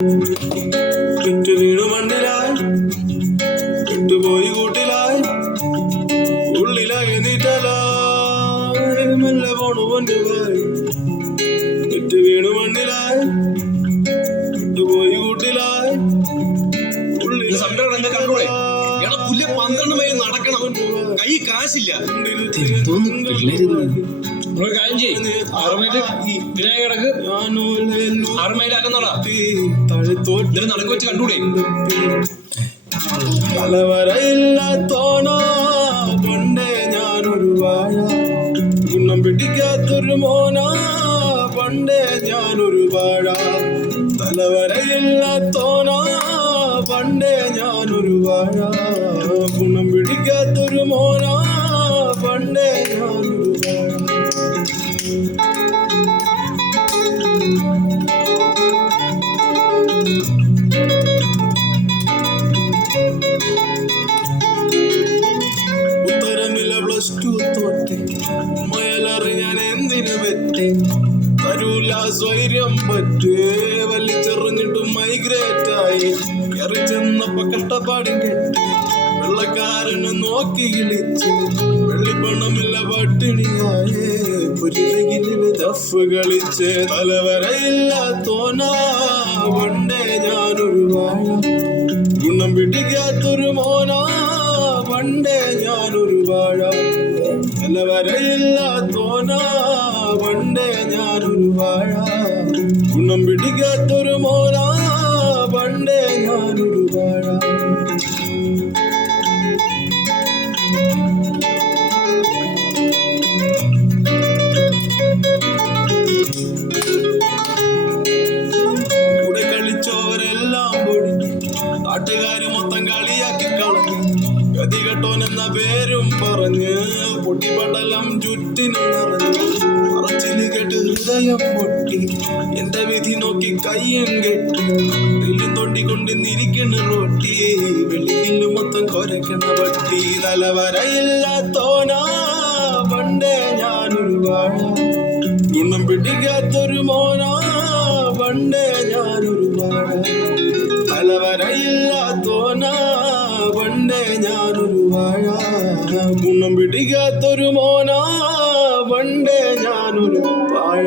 വിറ്റു വീണു മണ്ണിലായി വിട്ടുപോയി കൂട്ടിലായി ഉള്ളിലായി നീറ്റലായി മെല്ലെ പോണു പൊന്നുവായി. വിറ്റു വീണു മണ്ണിലായി വിട്ടുപോയി കൂട്ടിലായി നടക്കണം. കൈ കാശില്ല. നടക്കു വെച്ച് കണ്ടൂടെ? തലവരയില്ലാത്തോണോ പണ്ടേ ഞാനൊരു വാഴ, ഗുണം പിടിക്കാത്തൊരു മോനാ പണ്ടേ ഞാനൊരു വാഴ. തലവരയില്ലാത്തോണോ പണ്ടേ ഞാനൊരു വാഴ, ഗുണം പിടിക്കാത്തൊരു മോനാ പണ്ടേ ഞാനൊരു വാഴ. ഉത്തരമില്ല പ്ലസ് ടു തോറ്റെ മയലറിയാൻ എന്തിനു പറ്റേ, തരൂല സ്വൈര്യം പറ്റേ വലിച്ചെറിഞ്ഞിട്ടും മൈഗ്രേറ്റായി. കയറി ചെന്നപ്പോ കഷ്ടപ്പാടും കെട്ടി വെള്ളക്കാരന് നോക്കി കിളിച്ച്, വെള്ളിപ്പണമില്ല പട്ടിണിയായേ പുരികില് ദഫ് കളിച്ച്. തലവരയില്ലാത്തോനാ പണ്ടേ ഞാനൊരു വാഴ, ഗുണം പിടിക്കാത്തൊരു മോനാ പണ്ടേ ഞാനൊരു വാഴ. തലവരയില്ലാത്തോനാ പണ്ടേ ഞാനൊരു വാഴ, ഗുണം പിടിക്കാത്തൊരു മോനാ പണ്ടേ ഞാനൊരു വാഴ. കൂടെ കളിച്ചവരെല്ലാം പൊടിഞ്ഞു, നാട്ടുകാര് മൊത്തം കളിയാക്കി കളഞ്ഞു. ഗതികെട്ടോനെന്ന പേരും പറഞ്ഞ് പൊട്ടിപ്പടലം ചുറ്റിനും നിറഞ്ഞു. പറച്ചില് കേട്ട് ഹൃദയം പൊട്ടി, എന്റെ വിധി നോക്കി കയ്യും കെട്ടി. നെല്ലും തൊണ്ടിക്കൊണ്ട് നിരിക്കണ റൊട്ടി, വെള്ളിക്കില്ല് മൊത്തം കൊരക്കണ പട്ടി. തലവരയില്ലാത്തോനാ പണ്ടേ ഞാനൊരു വാഴ, ഗുണം പിടിക്കാത്തൊരു മോനാ പണ്ടേ ഞാനൊരു വാഴ. തലവരയില്ലാത്തോനാ പണ്ടേ ഞാനൊരു വാഴ, ഗുണം പിടിക്കാത്തൊരു മോനാ പണ്ടേ ഞാനൊരു വാഴ.